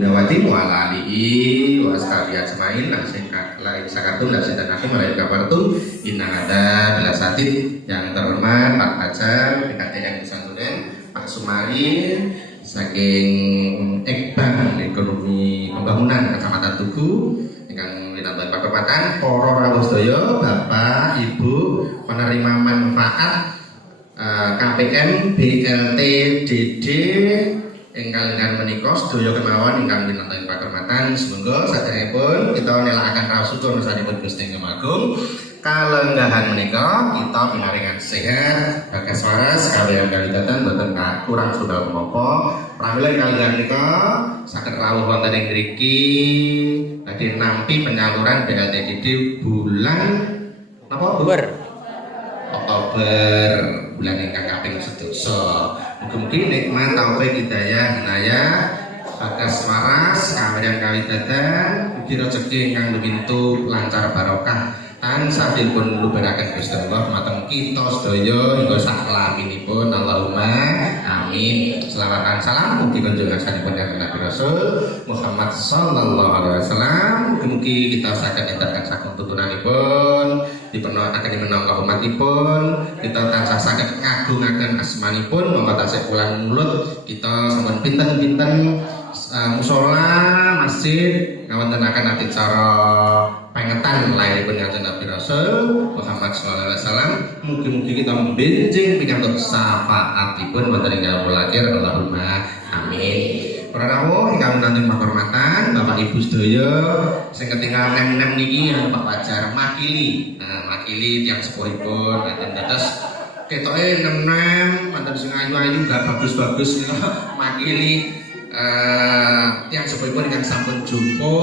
Nawati muala alihi wa sekalian semain lain sakatun dan sedanakum lain kabartum inang ada belasatid yang terhormat Pak Hajar PKT yang disantuden Pak Sumari saking Ekbang Ekonomi Pembangunan Kecamatan Tugu dengan minat Pak Kepatan Poro Rawuh Sedaya Bapak Ibu penerima manfaat KPM BLT DD ingkang dengan menika sedaya kemawon ingkang winanten pakurmatan semoga sadèrèngipun kita nélakaken raos syukur sanesipun Gusti Agung kalenggahan menika kita pinaringan sehat bagas waras kaliyan kalidatan boten kurang sedaya menapa pramila kalenggahan menika saged rawuh wonten ing mriki badhe nampi penyaluran BLTDD bulan napa Oktober bulan ingkang kaping 7. Mugi-mugi nikmat taufik hidayah hinayah bagas waras kawedhan kawidatan mugi rejeki ingkang lumintu lancar barokah tansah dipun luberaken Gusti Allah mateng kita sedaya hingga saklaminipun Allahumma amin. Selawat salam mugi kunjungan sanipun Nabi Rasul Muhammad sallallahu alaihi wasallam. Mugi-mugi kita saged endahaken saking tutunanipun dipenuhaken minangka umatipun kita tansah saged ngagungaken asmanipun monggo tasih pulang mulut kita sampun pinten-pinten musala masjid ngawontenaken acara pengetan lairipun Kanjeng Nabi Rasul Muhammad sallallahu alaihi wasallam. Mugi-mugi kita benjing pikantuk syafaatipun wonten ing dalem akhir Allahumma amin. Para rawuh ingkang wonten pakurmatan Bapak Ibu sedaya sing ketinggalan nem-nem niki Pak Fajar makili. Makili tiyang sepuhipun ngaten dados ketoke nem-nem wonten sing ayu-ayu gak bagus-bagus makili tiyang sepuhipun ingkang sampun jumpa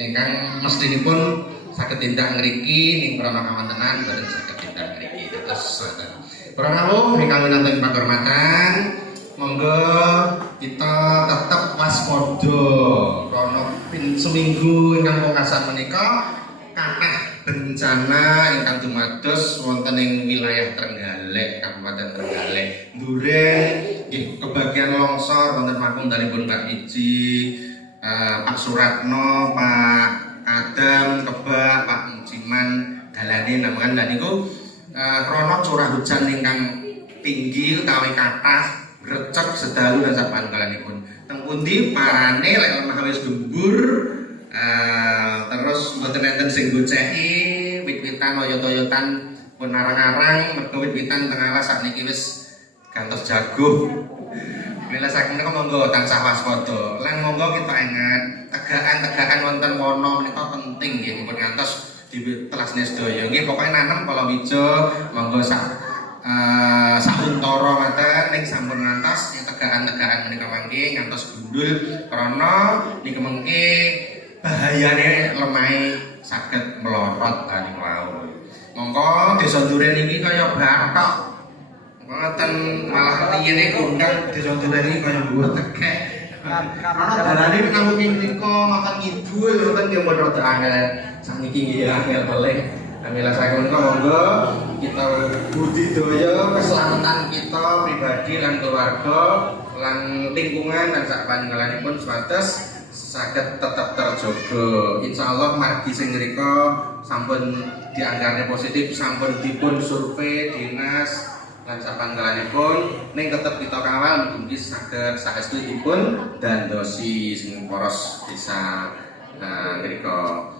ingkang mestinipun saged tindak ngriki ning prana kawontenan boten saged tindak ngriki dados para rawuh ingkang wonten pakurmatan monggo kita tetap waspada karena seminggu ingkang pungkasan menika kathah bencana ingkang dumados wonten ing wilayah Trenggalek Kabupaten Trenggalek Duren nggih kebagian longsor wonten makundalipun Pak Iji Pak Suratno Pak Adam Kebak Pak Mujiman dalane namengan lan niku krana curah hujan ingkang tinggi utawi kathah recek sedalu dan sapangalanipun teng pundi parane lek lemah wis gembur terus mboten enten sing gocehi wit-witan oyot-oyotan pun arang-arang mergo wit-witan teng alas sakniki wis gantos jago. Mila saking menika monggo tansah waspada lan monggo kita ingat tegakan-tegakan wonten wana menika penting nggih dipun ngantos ditelasne sedaya nggih pokoke nanem palawija monggo sauntara maten ning sampun ngantos ing tegakan-tegakan menika mangke ngantos gundul krana niki mengke bahayane lemahe saged melorot lan wau. Monggo desa Duren iki kaya bathok ngoten malah riyene kondang desa Duren iki kaya mbuh tekek. Karena dalane menawi menika makan ngidul ngoten nggih mun rada angel sakniki nggih angel pelih. Mila saking menika monggo kita budidaya keselamatan kita pribadi lan keluarga lan lingkungan dan sak panjenenganipun supados saged tetap terjaga. Insyaallah margi sing ngrika sampun dianggarane positif sampun dipun survei dinas lan sak panjenenganipun ning tetep kita kawal mugi saged saestu dipun dandosi sing poros desa ngrika.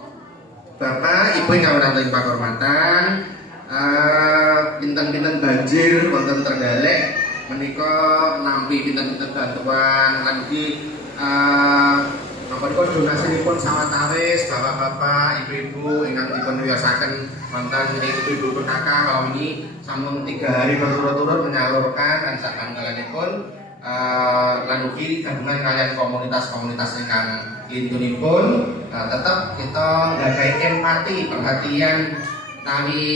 Bapak, Ibu yang wonten ing pakurmatan, pinten-pinten banjir wonten Trenggalek menika nampi pinten-pinten bantuan lan ugi napa niku donasinipun sawetawis bapak-bapak, ibu-ibu ingkang dipun wiyosaken wonten ing ibu PKK kalau ini sampun 3 hari berturut-turut menyalurkan lan sapangalanipun lan ugi gabungan kalian komunitas-komunitas ingkang intunipun tetap kita nggadhahi empati perhatian tawi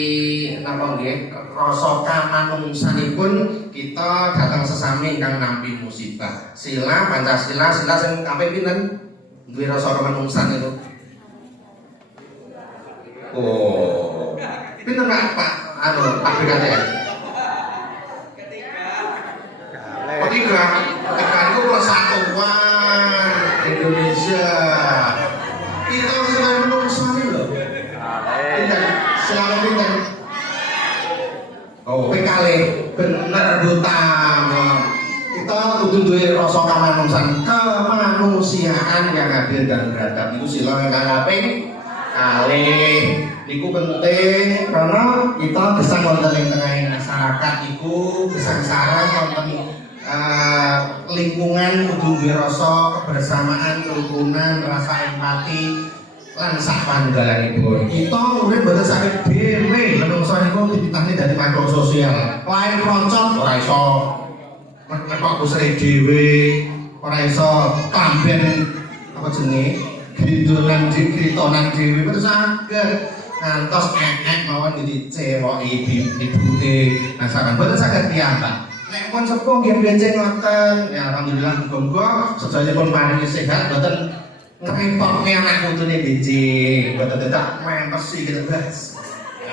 napa nggih rasa kamanungsanipun kita datang sesami ingkang nampi musibah. Sila Pancasila sila sing kaping pinten duwe rasa kamanungsan itu. Oh. Pinten Pak Pak BKTN? Ketiga itu persatuan Indonesia. Kita sudah menunggu loh. Pinter, selamat pinter. Oh, PKL bener utama. Kita kudu duwe rasa kemanusiaan yang adil dan beradab. Iku sila yang kaping kalih. Iku penting karena kita bisa wonten ing tengahing masyarakat iku kesengsaraan wonten lingkungan kudu duwe rasa kebersamaan, kerukunan, rasa empati lan sak panggalanipun. Kita urip boten saged dhewe, menungso niku dititahne dadi makhluk sosial. Lain kroncot ora iso metok kusre dhewe, ora iso kamben apa jenenge? Gindolan kritonan dhewe boten saged. Ngantos mawon dicewoki ibuke masakan boten saged piyambak. Nek pun sepuh nggih benjing ngoten, ya alhamdulillah muga-muga sedaya pun paringi sehat boten ngrepotke anak putune benjing, boten tetep mempesi gitu guys.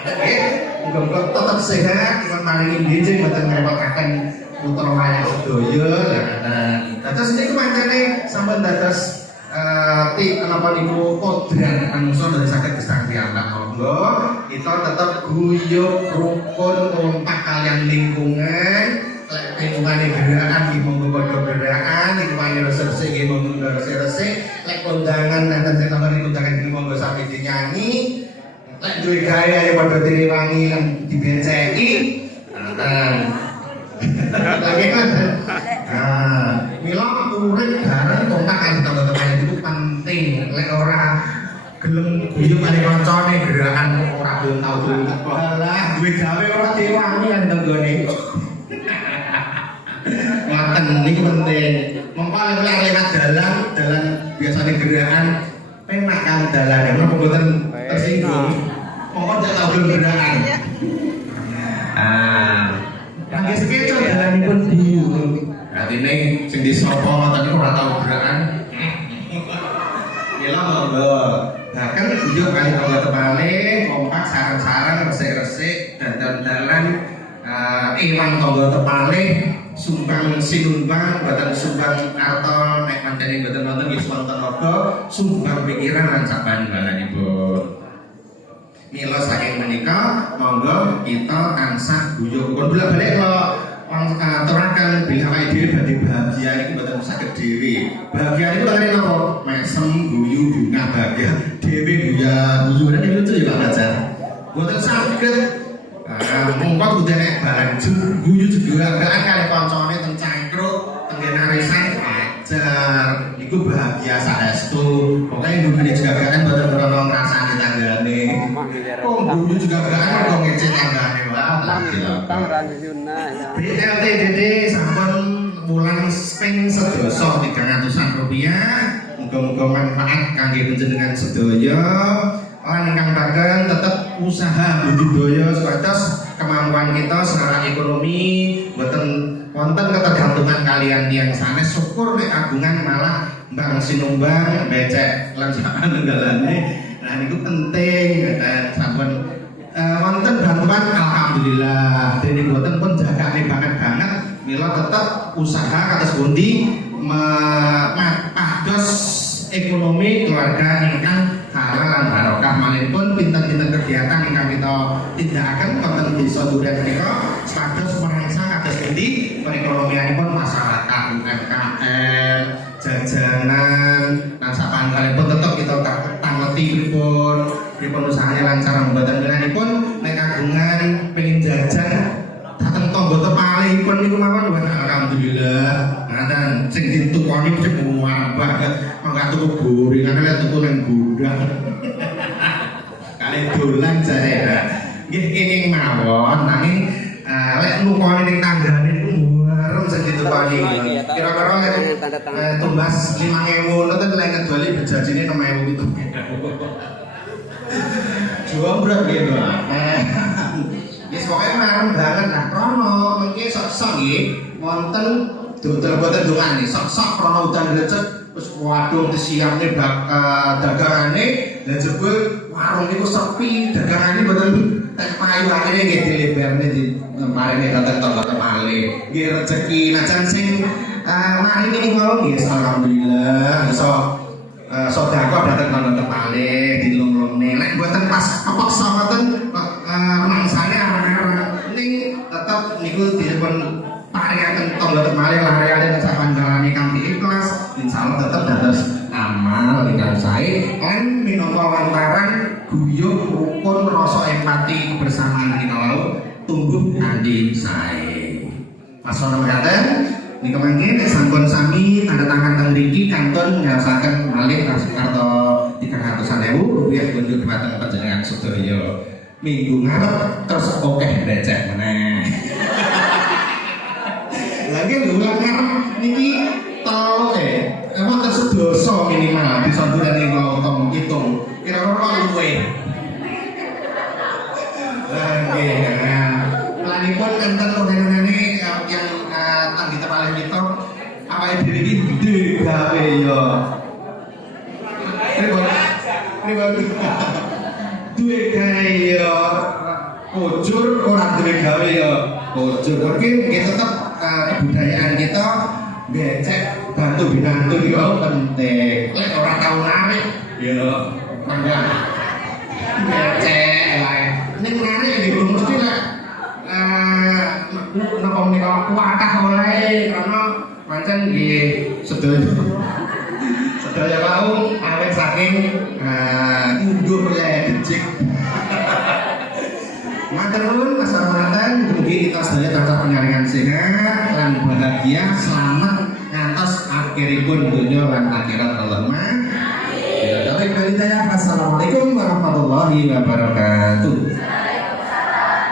Nggih, muga-muga tetep sehat pun paringi benjing boten ngrepotaken putra wayah sedaya. Terus niku pancene sampun dados kenapa niku kodran manungsa dari saged gesang piyambak monggo kita tetap guyub rukun kompak kalian lingkungan lingkungan gerakan di monggo padha gerakan lingkungan resik nggih monggo resik lek kondangan nanten sing tambahin kondangan iki monggo sampe dinyanyi lek duwe gawe ayo padha direwangi lan dibeceki lagi kan mila urip bareng kontak kali teman-teman itu penting lek ora gelem guyub kali kancane gerakan ora belum tau alah duwe gawe ora diwangi lan tenggone ngoten niki penting mongko lewat dalan biasane gerakan penak kan dalane menapa mboten tersinggung mongko nek tau gerakan Nggih sekeco dalanipun bingung. Artine sing disapa tadi ora tau gerakan. Mila monggo. Bahkan video kali tangga tepale kompak sareng-sareng resik-resik dalan-dalan iwang tangga tepale sumbang sinumbang boten sumbang karton nek pancene boten wonten nggih wonten naga sumbang pikiran lan sapanunggalipun. Mila saking menika monggo kita tansah guyub pun bolak-balik kok aturaken bila awake dhewe badhe bahagia iki mboten saged dhewe. Bahagia niku lare napa? Mesem guyu bunga bahagia dhewe guyune lucu ya Pak Fajar. Mboten saged mongko kudu nek bareng guyu juga gak kali kancane teng cangkruk teng arisan ajar niku bahagia saestu. Pokoke ndungane juga kan mboten krono ngrasani tanggane. Oh, guyu juga gak kok ngecek tanggane BLT Dede sampun mulang ping sedasa Rp300. Muga-muga manfaat kangge panjenengan sedaya. Lan ingkang bageng tetep usaha budidaya supados kemampuan kita secara ekonomi boten wonten ketergantungan kalian yang sanes syukur nek agungan malah mbang sinumbang becek lan sapanunggalane. Nah niku penting sampun wonten bantuan alhamdulillah dene boten pun jagane banget mila tetep usaha kados pundi pados ekonomi keluarga ingkang halal lan barokah malipun pinten-pinten kegiatan ingkang kita tindakaken wonten desa Duren menika pados merangsang kados pundi perekonomianipun masyarakat UMKM jajanan lan sapanunggalipun tetep kita tangleti pripun usahane lancar mboten pun nek kagungan pengin jajan dateng tangga tepalipun niku mawon alhamdulillah ngaten sing ditukoni sing muar banget mangga tuku gorengan lek tuku nang gudang kali dolan jare nggih kenging mawon nanging lek nukoni ning tanggane niku warung sing ditukoni kira-kira tumbas 5.000 ngoten lek ngedoli bejajine 6.000 gitu jomblo gitu yes pokoknya marem banget lah krono mungkin sok-sok nggih wonten dodol boten dongane sok-sok krono udan lecet terus waduh siamne dagangane lan jebul warung niku sepi dagangane boten tek payu akhire nggih dileberne di marine dateng toko temale nggih rezeki najan sing mari ini mau nggih alhamdulillah iso sedekah dateng nonton malih dilunglungne nek mboten pas kepeksa ngoten mangsane arek-arek ning tetep niku dipun paringaken tangga malih larane sapan dalane kanthi ikhlas insyaallah tetep dados amal ingkang sae lan minangka lantaran guyub rukun rasa empati kebersamaan kita lalu tumbuh kanthi sae. Pasal mekaten nika mangke nek sampun sami tanda tangan teng mriki kantun nyaosaken malih karto 300.000 rupiah kunjuk dhateng panjenengan sedaya. Minggu ngarep terus akeh becek meneh. Lagi ulang ngarep niki telu emang tersedoso minimal bisa durane ngomong hitung kira-kira luwe. Lagi lanipun enten urene yang tanggi tepalih kita awake dhewe iki gede gawe ya. Pripun? Duwe gawe ya kujur ora duwe gawe ya kujur. Mungkin tetep kebudayaan kita becek bantu binantu itu penting. Lek ora tau narik ya mangga becek lae. Ning narik iki mesti lek napa menika kuatah oleh karena pancen nggih sedaya wau awet saking undur ya becik. Matur nuwun Mas Rahmatan, mugi kita sedaya tansah panjenengan sehat lan bahagia selamat ngantos akhiripun dunya lan akhirat Allahumma. Assalamualaikum warahmatullahi wabarakatuh.